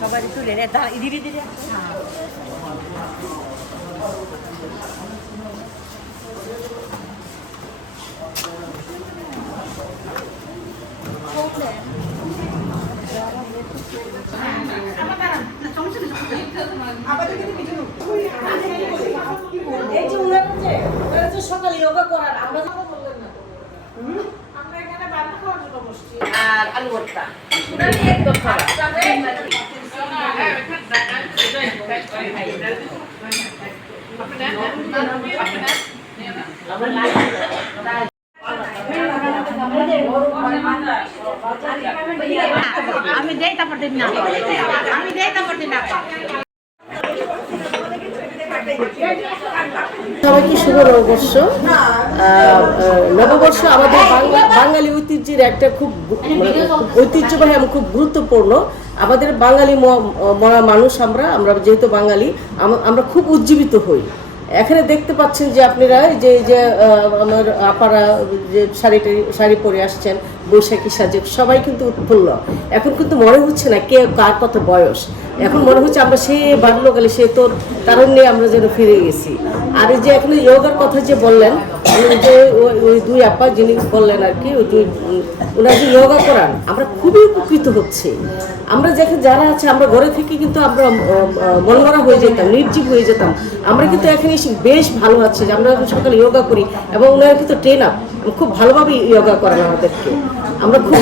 সবাই তুলে রে ধীরে ধীরে সকালে যোগা করার আমরা আর আলু ভর্তা একদম আমি দেই তারপর দিন না আমি দেই তারপর দিন না সবাইকে শুভ নববর্ষ। নববর্ষ আমাদের বাঙালি ঐতিহ্যের একটা খুব ঐতিহ্যবাহী এবং খুব গুরুত্বপূর্ণ। আমাদের বাঙালি মানুষ আমরা যেহেতু বাঙালি আমরা খুব উজ্জীবিত হই। এখানে দেখতে পাচ্ছেন যে আপনারা যে আমার আপারা যে শাড়ি পরে আসছেন বৈশাখী সাজে সবাই কিন্তু উৎফুল্ল। এখন কিন্তু মনে হচ্ছে না কে কার কত বয়স, এখন মনে হচ্ছে আমরা সে বাল্যকালে সে তোর তারুণ্যে আমরা যেন ফিরে গেছি। আর এই যে এখন যোগার কথা যে বললেন যে ওই দুই আপা যিনি বললেন আর কি ওনারা যে যোগা করান আমরা খুবই উপকৃত হচ্ছে। আমরা যারা আছে আমরা ঘরে থেকে কিন্তু আমরা মনমরা হয়ে যেতাম, নির্জীব হয়ে যেতাম, আমরা কিন্তু এখানে এসে বেশ ভালো আছি যে আমরা সকালে যোগা করি এবং ওনারা কিন্তু ট্রেন আপ খুব ভালোভাবে যোগা করেন আমাদেরকে, আমরা খুব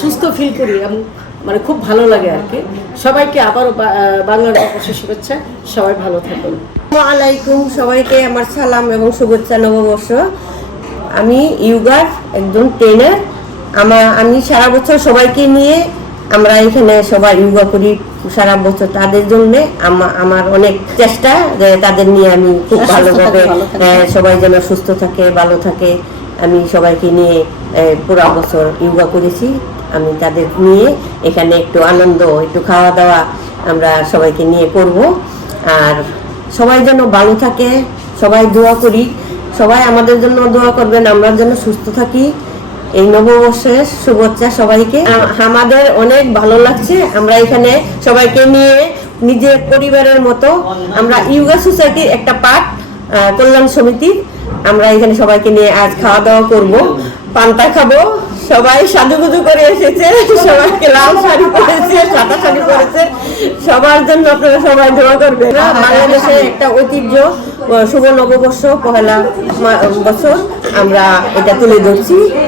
সুস্থ ফিল করি এবং খুব ভালো লাগে আর কি। সবাইকে আবারও বাংলা নববর্ষের শুভেচ্ছা, সবাই ভালো থাকুন। আসসালামু আলাইকুম, সবাইকে আমার সালাম এবং শুভেচ্ছা নববর্ষ। আমি ইয়োগার একজন ট্রেনার। আমি সারা বছর সবাইকে নিয়ে আমরা এখানে সবাই ইয়োগা করি সারা বছর। তাদের জন্য আমার অনেক চেষ্টা যে তাদের নিয়ে আমি খুব ভালোভাবে সবাই যেন সুস্থ থাকে, ভালো থাকে। আমি সবাইকে নিয়ে পুরো বছর ইয়োগা করেছি। আমি তাদের নিয়ে এখানে একটু আনন্দ, একটু খাওয়া দাওয়া আমরা সবাইকে নিয়ে করব। আর সবাই যেন ভালো থাকে, সবাই দোয়া করি, সবাই আমাদের জন্য দোয়া করবেন, আমরা যেন সুস্থ থাকি। এই নববর্ষের শুভেচ্ছা সবাইকে। আমাদের অনেক ভালো লাগছে, আমরা এখানে সবাইকে নিয়ে নিজের পরিবারের মতো আমরা ইয়োগা সোসাইটির একটা পার্ট কল্যাণ সমিতি, আমরা এখানে সবাইকে নিয়ে আজ খাওয়া দাওয়া করব, পান্তা খাবো। সবাই সাজুগুজু করে এসেছে, সবাইকে লাল শাড়ি পরেছে, সাদা শাড়ি পরেছে। সবার জন্য আপনারা সবাই দোয়া করবেন। বাংলাদেশে একটা ঐতিহ্য শুভ নববর্ষ, পহেলা বছর আমরা এটা তুলে ধরছি।